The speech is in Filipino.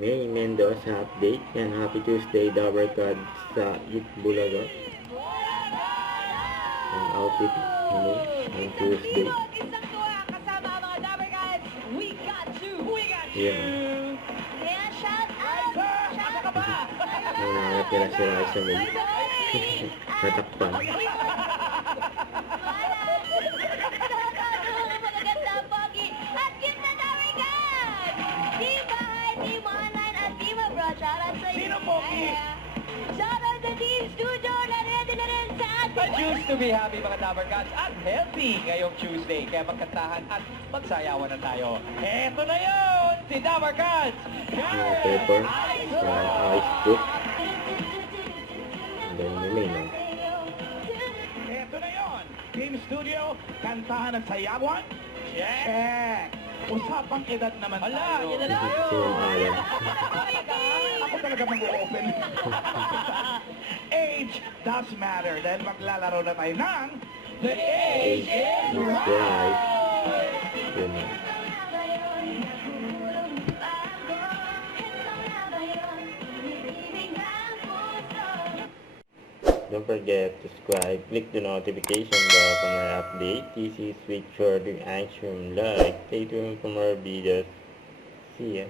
May Mendoza update. Yan, Happy Tuesday, Dabber Cards sa Itbulaga. Ang outfit mo ng Tuesday. Yan. Ang nakatira si Raisa May. Natakpan. Sino Pogi? Shoutout sa Team Studio na ready na rin sa ating Choose to be happy mga Dabber Cats at healthy ngayong Tuesday. Kaya magkantahan at magsayawan na tayo. Eto na yun! Si Dabber Cats! Mga pepper. Ice fruit. Ang dami nila, no? Eto na yun! Team Studio, kantahan at sayawan? Check! Usapang edad naman tayo. yun na lang. Sinang Ako talaga mag-open. Age does matter dahil maglalaro na tayo ng The Age is Right. Yun. Don't forget to subscribe, click the notification bell for more update. This is with Jordan Action Like. Stay tuned for more videos. See ya.